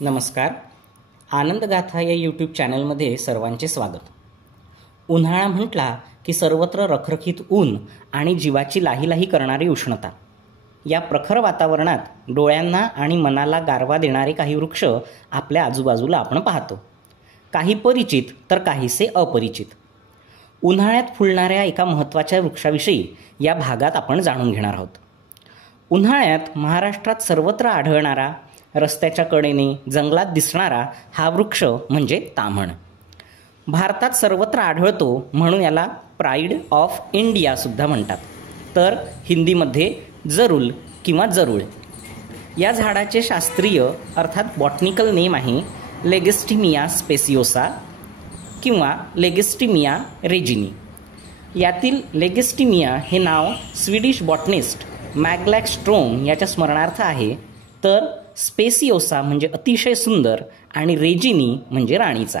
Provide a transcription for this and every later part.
नमस्कार. आनंदगाथा या यूट्यूब चॅनलमध्ये सर्वांचे स्वागत. उन्हाळा म्हटला की सर्वत्र रखरखीत ऊन आणि जीवाची लाहीलाही करणारी उष्णता. या प्रखर वातावरणात डोळ्यांना आणि मनाला गारवा देणारे काही वृक्ष आपल्या आजूबाजूला आपण पाहतो. काही परिचित तर काहीसे अपरिचित. उन्हाळ्यात फुलणाऱ्या एका महत्त्वाच्या वृक्षाविषयी या भागात आपण जाणून घेणार आहोत. उन्हाळ्यात महाराष्ट्रात सर्वत्र आढळणारा, रस्त्याच्या कडेने जंगलात दिसणारा हा वृक्ष म्हणजे ताम्हण. भारतात सर्वत्र आढळतो म्हणून याला प्राईड ऑफ इंडिया सुद्धा म्हणतात, तर हिंदीमध्ये जरूल किंवा जरूळ. या झाडाचे शास्त्रीय अर्थात बॉटनिकल नेम आहे लेगेस्टिमिया स्पेसियोसा किंवा लेगेस्टिमिया रेजिनी. यातील लेगेस्टिमिया हे नाव स्वीडिश बॉटनिस्ट मॅग्लॅक स्ट्रोम याच्या स्मरणार्थ आहे, तर स्पेसियोसा म्हणजे अतिशय सुंदर आणि रेजिनी म्हणजे राणीचा.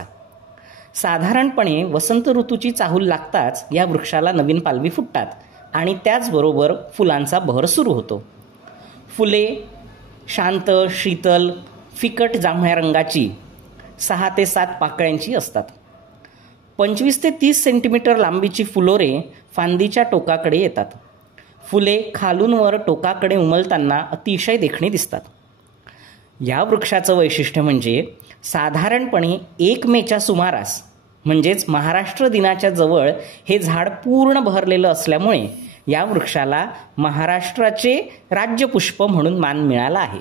साधारणपणे वसंत ऋतूची चाहूल लागताच या वृक्षाला नवीन पालवी फुटतात आणि त्याचबरोबर फुलांचा बहर सुरू होतो. फुले शांत, शीतल, फिकट जांभळ्या रंगाची 6 ते 7 पाकळ्यांची असतात. 25 ते 30 सेंटीमीटर लांबीची फुलोरे फांदीच्या टोकाकडे येतात. फुले खालून वर टोकाकडे उमलताना अतिशय देखणी दिसतात. या वृक्षाचं वैशिष्ट्य म्हणजे साधारणपणे 1 मेच्या सुमारास म्हणजेच महाराष्ट्र दिनाच्या जवळ हे झाड पूर्ण बहरलेलं असल्यामुळे या वृक्षाला महाराष्ट्राचे राज्यपुष्प म्हणून मान मिळाला आहे.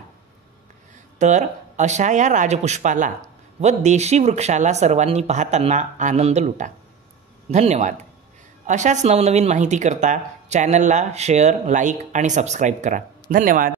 तर अशा या राजपुष्पाला व देशी वृक्षाला सर्वांनी पाहताना आनंद लुटा. धन्यवाद. अशाच नवनवीन माहिती करता चॅनलला शेअर, लाईक आणि सबस्क्राईब करा. धन्यवाद.